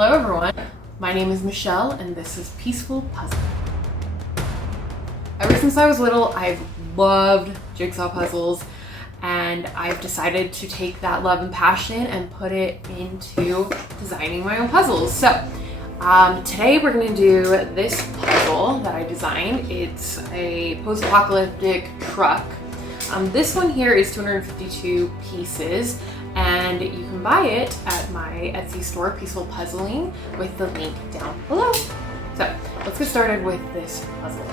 Hello everyone, my name is Michelle and this is Peaceful Puzzle. Ever since I was little, I've loved jigsaw puzzles and I've decided to take that love and passion and put it into designing my own puzzles. So today we're going to do this puzzle that I designed. It's a post-apocalyptic truck. This one here is 252 pieces and you can buy it at my Etsy store, Peaceful Puzzling, with the link down below. So let's get started with this puzzle.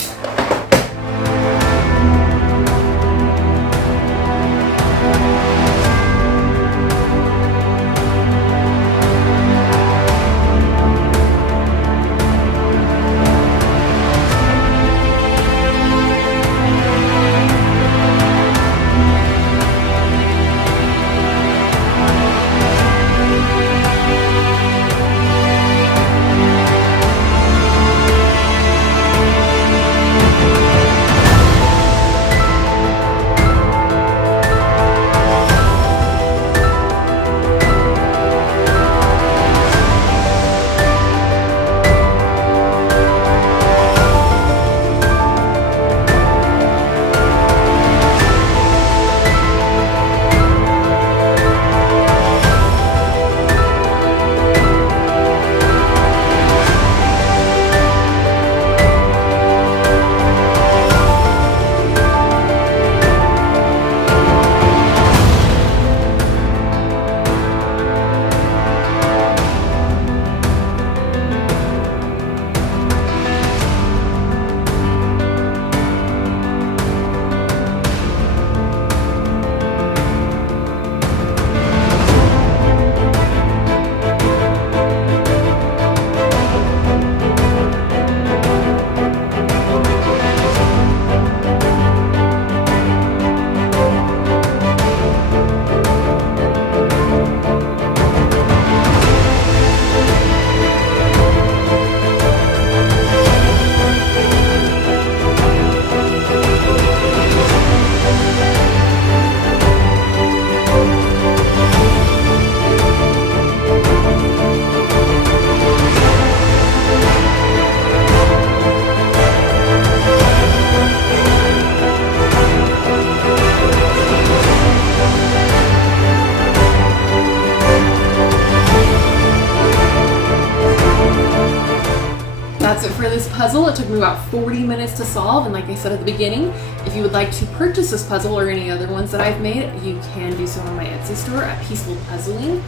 That's it for this puzzle. It took me about 40 minutes to solve, and like I said at the beginning, if you would like to purchase this puzzle or any other ones that I've made, you can do so on my Etsy store at Peaceful Puzzling.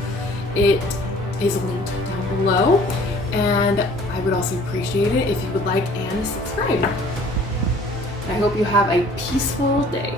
It is linked down below, and I would also appreciate it if you would like and subscribe. I hope you have a peaceful day.